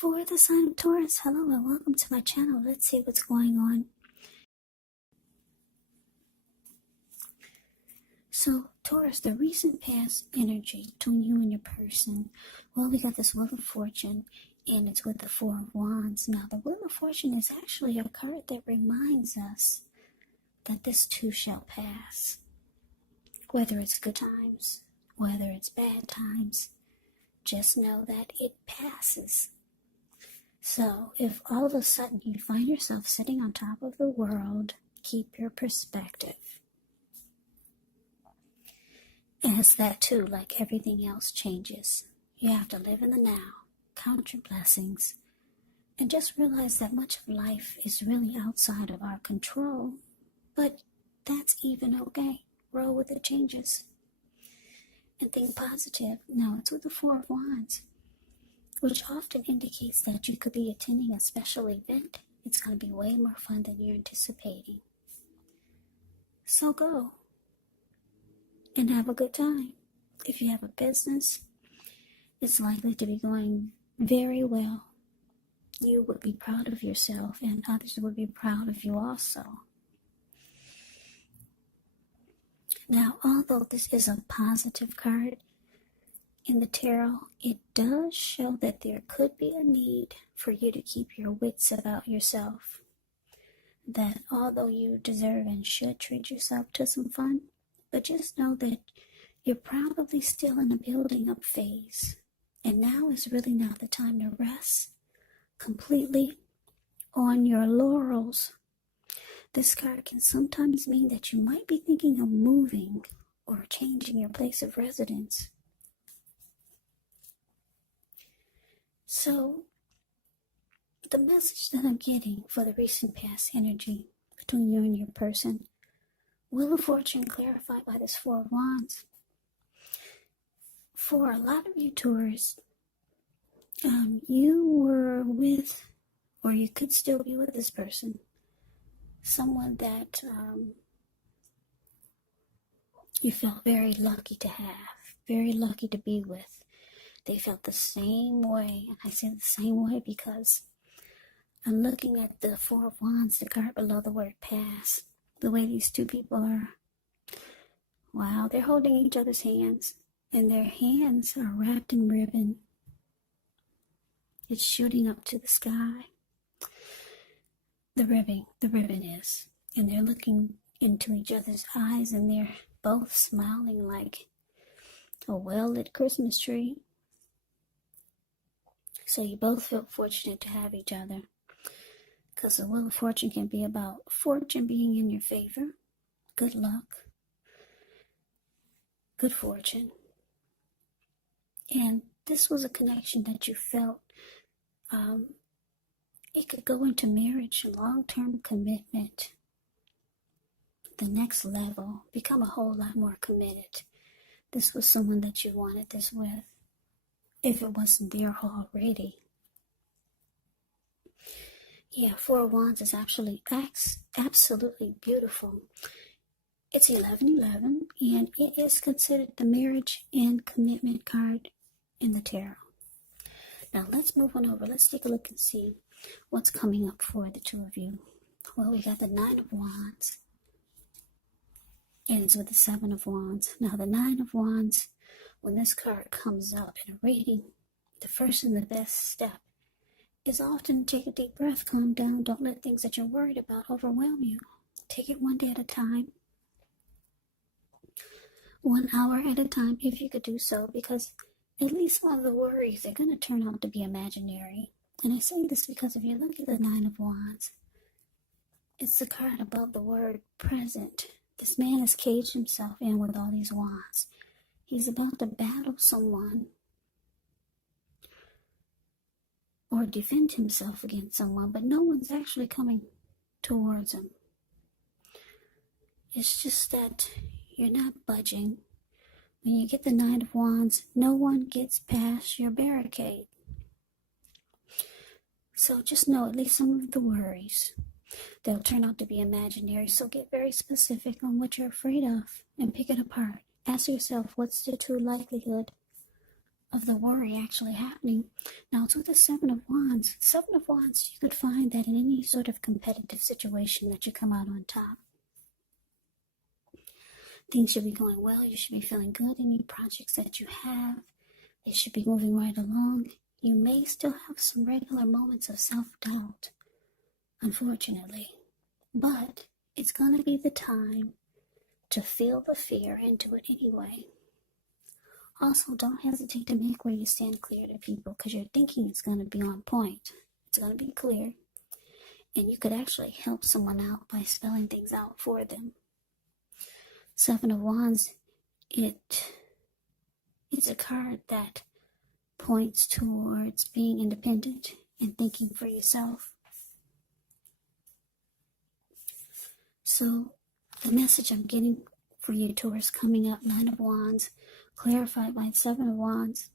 For the sign of Taurus, hello and welcome to my channel. Let's see what's going on. So, Taurus, the recent past energy between you and your person. Well, we got this Wheel of Fortune, and it's with the Four of Wands. Now, the Wheel of Fortune is actually a card that reminds us that this too shall pass. Whether it's good times, whether it's bad times, just know that it passes. So, if all of a sudden you find yourself sitting on top of the world, keep your perspective. As that too, like everything else, changes. You have to live in the now, count your blessings, and just realize that much of life is really outside of our control, but that's even okay. Roll with the changes. And think positive. Now, it's with the Four of Wands, which often indicates that you could be attending a special event. It's going to be way more fun than you're anticipating. So go and have a good time. If you have a business, it's likely to be going very well. You would be proud of yourself, and others would be proud of you also. Now, although this is a positive card in the tarot, it does show that there could be a need for you to keep your wits about yourself. That although you deserve and should treat yourself to some fun, but just know that you're probably still in a building up phase. And now is really not the time to rest completely on your laurels. This card can sometimes mean that you might be thinking of moving or changing your place of residence. So, the message that I'm getting for the recent past energy between you and your person, Wheel of Fortune clarified by this Four of Wands. For a lot of you Taurus, you were with, or you could still be with this person, someone that you felt very lucky to have, very lucky to be with. They felt the same way, and I say the same way because I'm looking at the Four of Wands, the card below the word pass. The way these two people are, wow, they're holding each other's hands, and their hands are wrapped in ribbon. It's shooting up to the sky. The ribbon is, and they're looking into each other's eyes, and they're both smiling like a well-lit Christmas tree. So you both feel fortunate to have each other, because the Wheel of Fortune can be about fortune being in your favor, good luck, good fortune. And this was a connection that you felt. It could go into marriage, long-term commitment, the next level, become a whole lot more committed. This was someone that you wanted this with, if it wasn't there already. Yeah, Four of Wands is actually absolutely beautiful. It's 11/11, and it is considered the marriage and commitment card in the tarot. Now let's move on over. Let's take a look and see what's coming up for the two of you. Well, we got the Nine of Wands, and it's with the Seven of Wands. Now the Nine of Wands, when this card comes up in a reading, the first and the best step is often take a deep breath, calm down, don't let things that you're worried about overwhelm you. Take it one day at a time, 1 hour at a time if you could do so, because at least all the worries are going to turn out to be imaginary. And I say this because if you look at the Nine of Wands, it's the card above the word present. This man has caged himself in with all these wands. He's about to battle someone or defend himself against someone, but no one's actually coming towards him. It's just that you're not budging. When you get the Nine of Wands, no one gets past your barricade. So just know at least some of the worries, they'll turn out to be imaginary. So get very specific on what you're afraid of and pick it apart. Ask yourself, what's the true likelihood of the worry actually happening. Now, to the Seven of Wands, you could find that in any sort of competitive situation that you come out on top. Things should be going well. You should be feeling good. Any projects that you have, they should be moving right along. You may still have some regular moments of self-doubt, unfortunately, but it's going to be the time to feel the fear and do it anyway. Also, don't hesitate to make where you stand clear to people, because you're thinking it's going to be on point. It's going to be clear, and you could actually help someone out by spelling things out for them. Seven of Wands, it's a card that points towards being independent and thinking for yourself. So the message I'm getting for you, Taurus, coming up, Nine of Wands, clarified by Seven of Wands.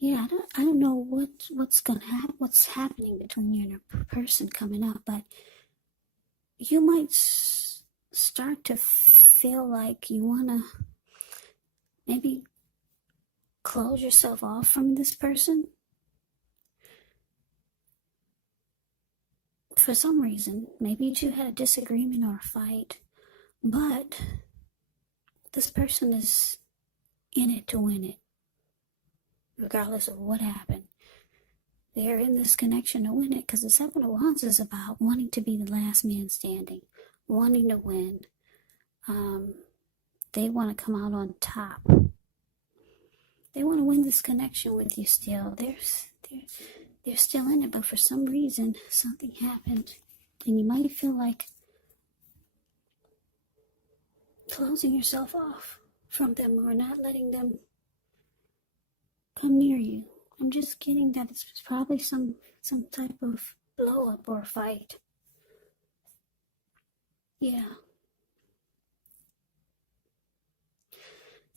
Yeah, I don't know what's happening between you and a person coming up, but you might start to feel like you want to maybe close yourself off from this person. For some reason, maybe you had a disagreement or a fight, but this person is in it to win it, regardless of what happened. They're in this connection to win it, because the Seven of Wands is about wanting to be the last man standing, wanting to win. They want to come out on top. They want to win this connection with you still. They're still in it, but for some reason, something happened. And you might feel like closing yourself off from them or not letting them come near you. I'm just getting that it's probably some type of blow up or fight. Yeah.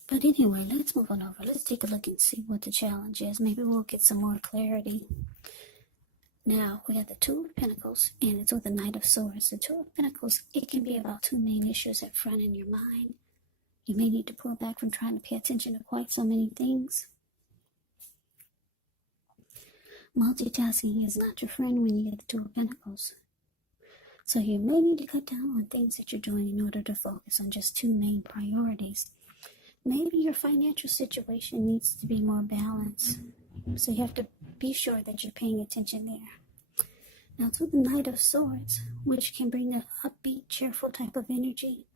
But anyway, let's move on over. Let's take a look and see what the challenge is. Maybe we'll get some more clarity. Now, we got the Two of Pentacles, and it's with the Knight of Swords. The Two of Pentacles, it can be about two main issues at front in your mind. You may need to pull back from trying to pay attention to quite so many things. Multitasking is not your friend when you get the Two of Pentacles. So you may need to cut down on things that you're doing in order to focus on just two main priorities. Maybe your financial situation needs to be more balanced. So you have to be sure that you're paying attention there. Now, to the Knight of Swords, which can bring an upbeat, cheerful type of energy,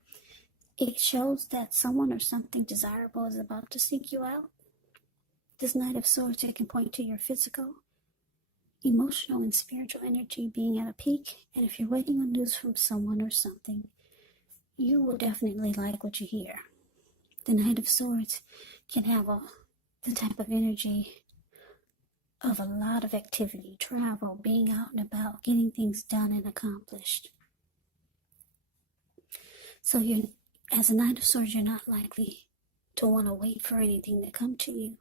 it shows that someone or something desirable is about to seek you out. This Knight of Swords, it can point to your physical, emotional, and spiritual energy being at a peak. And if you're waiting on news from someone or something, you will definitely like what you hear. The Knight of Swords can have the type of energy of a lot of activity, travel, being out and about, getting things done and accomplished. So as a Knight of Swords, you're not likely to want to wait for anything to come to you.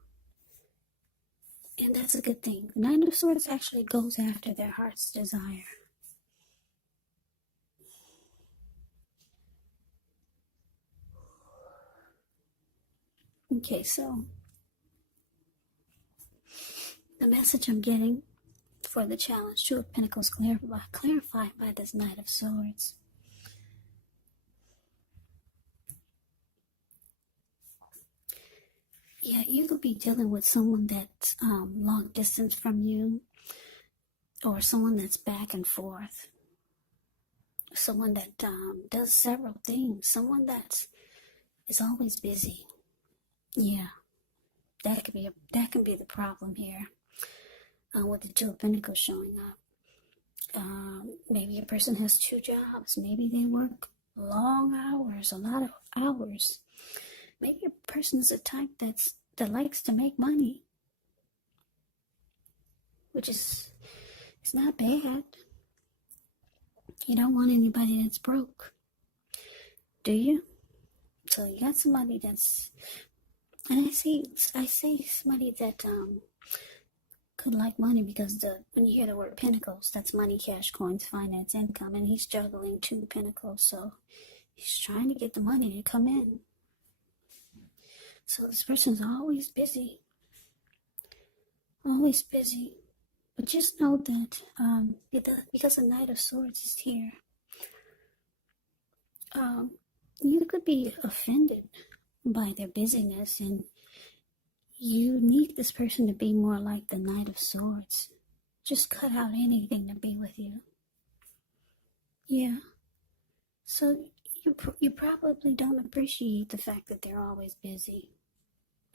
And that's a good thing. The Knight of Swords actually goes after their heart's desire. Okay, so the message I'm getting for the challenge, Two of Pentacles clarified by this Knight of Swords. Yeah, you could be dealing with someone that's long distance from you, or someone that's back and forth, someone that does several things, someone that is always busy. Yeah, that can be the problem here with the Two of Pentacles showing up. Maybe a person has two jobs. Maybe they work long hours, a lot of hours. Maybe a person is a type that likes to make money, which is not bad. You don't want anybody that's broke, do you? So you got somebody that's, and I say somebody that could like money, because when you hear the word Pentacles, that's money, cash, coins, finance, income, and he's juggling two Pentacles. So He's trying to get the money to come in. So this person's always busy. Always busy. But just know that because the Knight of Swords is here, you could be offended by their busyness, and you need this person to be more like the Knight of Swords. Just cut out anything to be with you. Yeah. So you probably don't appreciate the fact that they're always busy,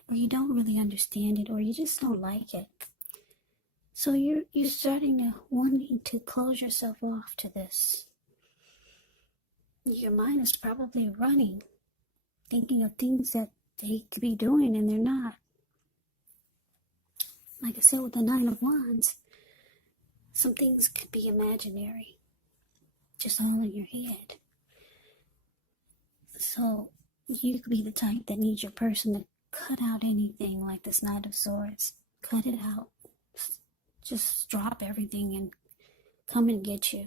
or you don't really understand it, or you just don't like it. So you're starting to wanting to close yourself off to this. Your mind is probably running, thinking of things that they could be doing and they're not. Like I said with the Nine of Wands, some things could be imaginary, just all in your head. So you could be the type that needs your person to cut out anything like this Knight of Swords. Cut it out. Just drop everything and come and get you.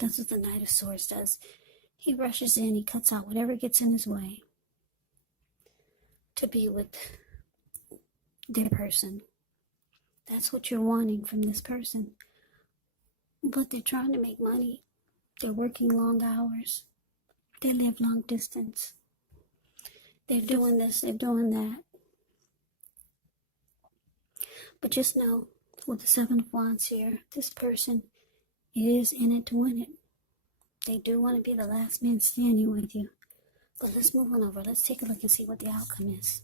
That's what the Knight of Swords does. He rushes in, he cuts out whatever gets in his way to be with their person. That's what you're wanting from this person. But they're trying to make money. They're working long hours. They live long distance. They're doing this, they're doing that. But just know, with the Seven of Wands here, this person is in it to win it. They do want to be the last man standing with you. But let's move on over. Let's take a look and see what the outcome is.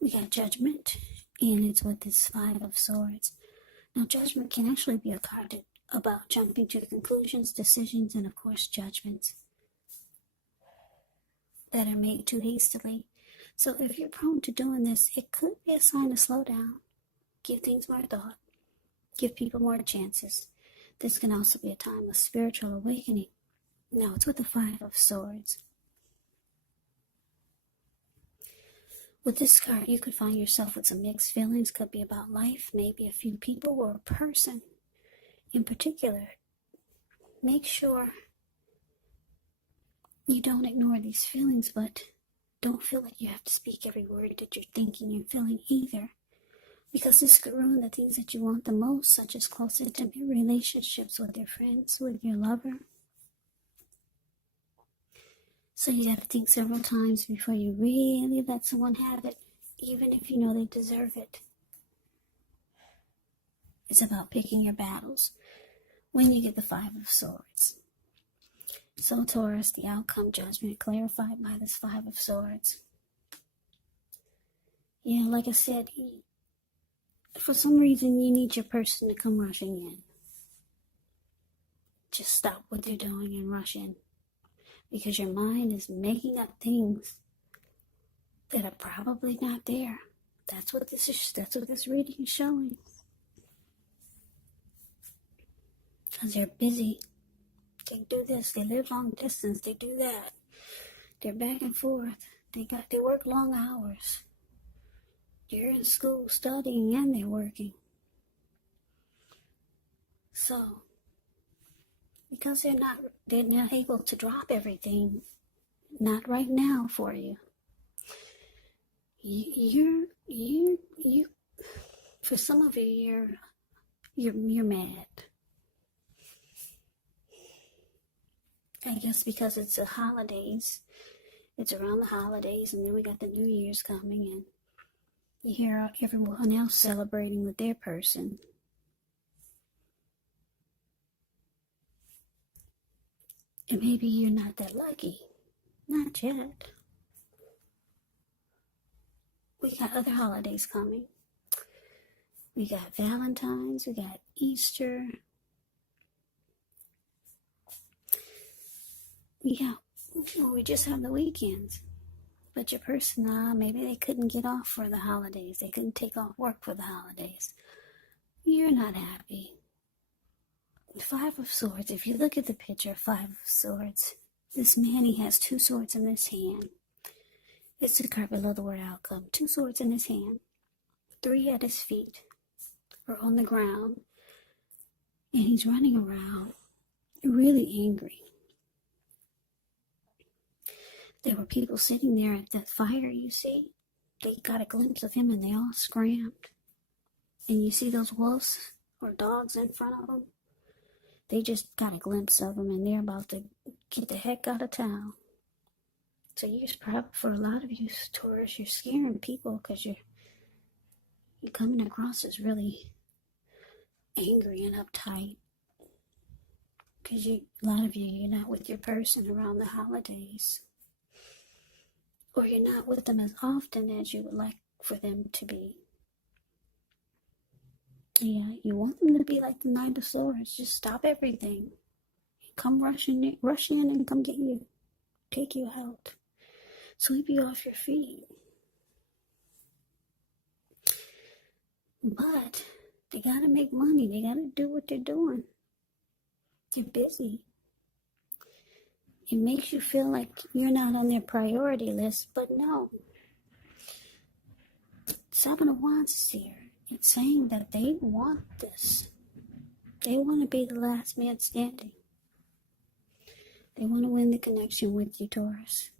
We got Judgment, and it's with this Five of Swords. Now, Judgment can actually be a card about jumping to conclusions, decisions, and of course, judgments that are made too hastily. So if you're prone to doing this, it could be a sign to slow down. Give things more thought. Give people more chances. This can also be a time of spiritual awakening. Now, it's with the Five of Swords. With this card, you could find yourself with some mixed feelings. Could be about life, maybe a few people or a person in particular. Make sure you don't ignore these feelings, but don't feel like you have to speak every word that you're thinking and feeling either. Because this could ruin the things that you want the most, such as close, intimate relationships with your friends, with your lover. So you got to think several times before you really let someone have it, even if you know they deserve it. It's about picking your battles when you get the Five of Swords. So Taurus, the outcome, Judgment, clarified by this Five of Swords. Yeah, like I said, for some reason you need your person to come rushing in. Just stop what they're doing and rush in. Because your mind is making up things that are probably not there. That's what this reading is showing. Because they're busy. They do this, they live long distance, they do that. They're back and forth. They work long hours. They're in school studying and they're working. So, because they're not able to drop everything, not right now for you. You for some of you, you're mad. I guess because it's the holidays. It's around the holidays, and then we got the New Year's coming, and you hear everyone else celebrating with their person. And maybe you're not that lucky. Not yet. We got other holidays coming. We got Valentine's, we got Easter. We just have the weekends. But your person, maybe they couldn't get off for the holidays. They couldn't take off work for the holidays. You're not happy. Five of Swords, if you look at the picture, Five of Swords, this man, he has two swords in his hand. It's the card below the word outcome. Two swords in his hand, three at his feet, or on the ground, and he's running around really angry. There were people sitting there at that fire, you see. They got a glimpse of him and they all scrammed. And you see those wolves or dogs in front of them? They just got a glimpse of him and they're about to get the heck out of town. So you're probably, for a lot of you Taurus, you're scaring people because you're coming across as really angry and uptight. Because a lot of you, you're not with your person around the holidays. Or you're not with them as often as you would like for them to be. Yeah, you want them to be like the Knight of Swords. Just stop everything. Come rush in and come get you. Take you out. Sweep you off your feet. But they gotta make money. They gotta do what they're doing. They're busy. It makes you feel like you're not on their priority list, but no. Seven of Wands is here. It's saying that they want this. They want to be the last man standing. They want to win the connection with you, Taurus.